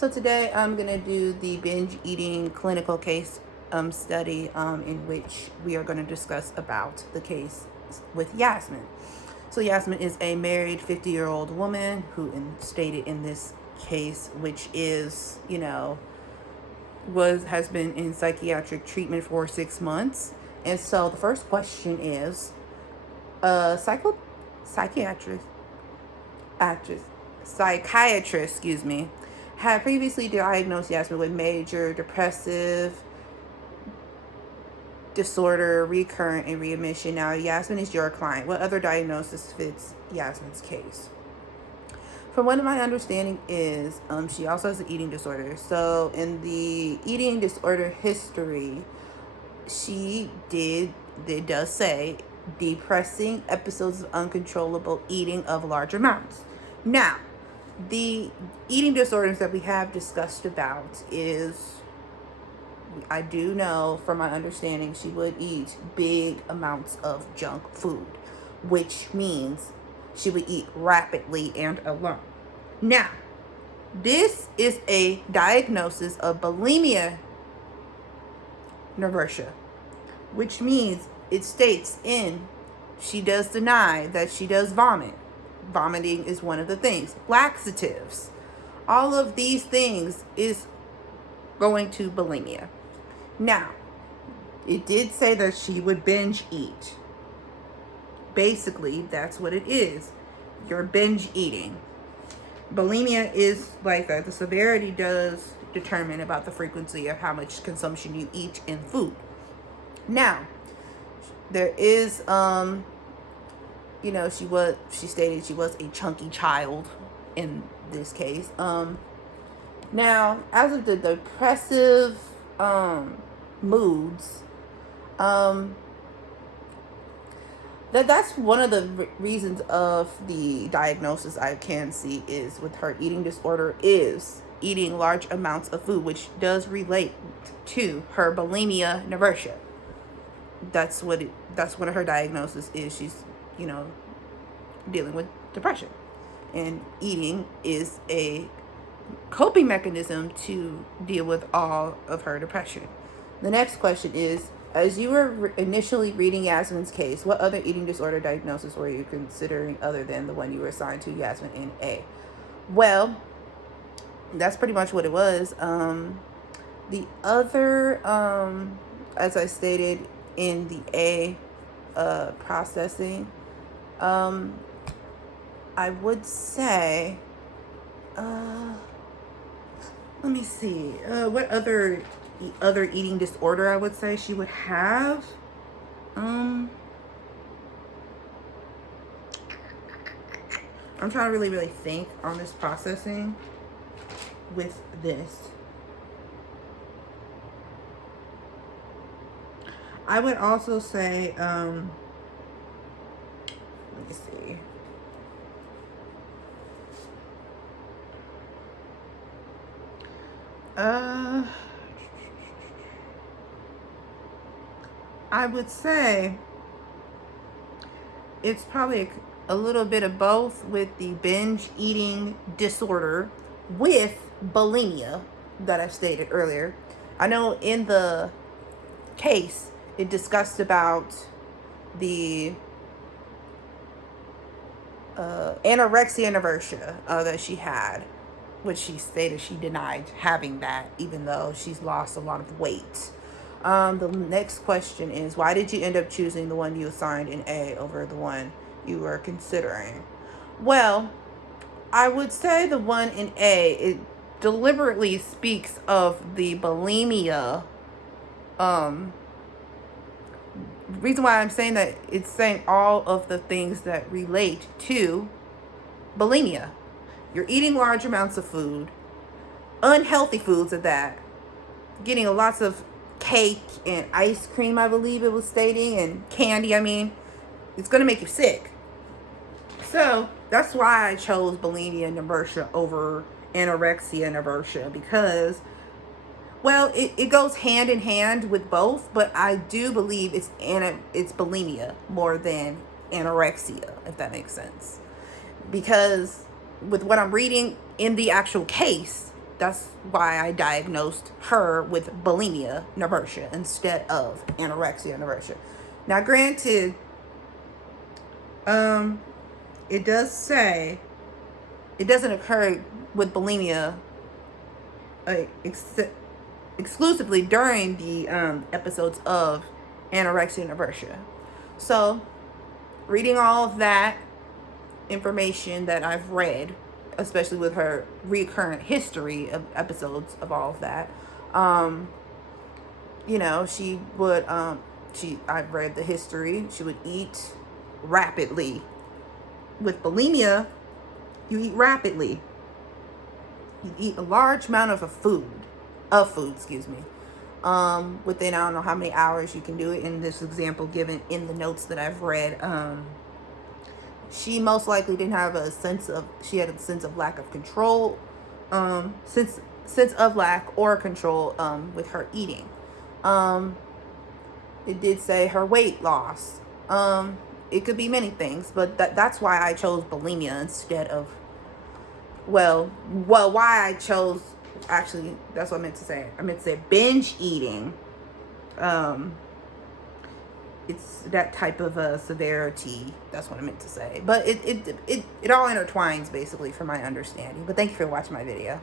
So today I'm going to do the binge eating clinical case study in which we are going to discuss about the case with Yasmine. So Yasmine is a married 50-year-old woman who stated in this case, which is, has been in psychiatric treatment for 6 months. And so the first question is, psychiatrist, excuse me, had previously diagnosed Yasmine with major depressive disorder, recurrent and readmission. Now, Yasmine is your client. What other diagnosis fits Yasmine's case? From what my understanding is, she also has an eating disorder. So in the eating disorder history, it does say depressing episodes of uncontrollable eating of large amounts. Now, the eating disorders that we have discussed about is, I do know from my understanding, she would eat big amounts of junk food, which means she would eat rapidly and alone. Now, this is a diagnosis of bulimia nervosa, which means it states she does deny that she does vomit. Vomiting is one of the things. Laxatives. All of these things is going to bulimia. Now, it did say that she would binge eat. Basically, that's what it is. You're binge eating. Bulimia is like that. The severity does determine about the frequency of how much consumption you eat in food. Now, there is, she stated she was a chunky child in this case. Now, as of the depressive moods, that's one of the reasons of the diagnosis I can see is with her eating disorder is eating large amounts of food, which does relate to her bulimia nervosa. That's one of her diagnosis is. She's, dealing with depression, and eating is a coping mechanism to deal with all of her depression. The next question is, as you were initially reading Yasmine's case, what other eating disorder diagnosis were you considering other than the one you were assigned to Yasmine in A? Well, that's pretty much what it was. The other, as I stated in the A processing, I would say, let me see, what other eating disorder I would say she would have. I'm trying to really think on this processing with this. I would also say, let me see. I would say it's probably a little bit of both with the binge eating disorder with bulimia that I stated earlier. I know in the case it discussed about the anorexia nervosa that she had, which she stated she denied having that, even though she's lost a lot of weight. The next question is, why did you end up choosing the one you assigned in A over the one you were considering? Well, I would say the one in A, it deliberately speaks of the bulimia. Reason why I'm saying that, it's saying all of the things that relate to bulimia. You're eating large amounts of food, unhealthy foods at that, getting lots of cake and ice cream, I believe it was stating, and candy. I mean, it's going to make you sick. So that's why I chose bulimia nervosa over anorexia nervosa, because, well, it goes hand in hand with both, but I do believe it's bulimia more than anorexia, if that makes sense. Because with what I'm reading in the actual case, that's why I diagnosed her with bulimia nervosa instead of anorexia nervosa. Now, granted, it does say it doesn't occur with bulimia exclusively during the episodes of anorexia nervosa. So, reading all of that information that I've read, especially with her recurrent history of episodes of all of that, you know, she would I've read the history. She would eat rapidly. With bulimia, you eat rapidly. You eat a large amount of food, excuse me. Within, I don't know how many hours you can do it. In this example given in the notes that I've read, she most likely didn't have she had a sense of lack of control, sense of lack or control, with her eating. It did say her weight loss. It could be many things, but that's why I chose bulimia instead of, why I chose, actually, that's what I meant to say. I meant to say binge eating. It's that type of severity. That's what I meant to say. But it all intertwines, basically, from my understanding. But thank you for watching my video.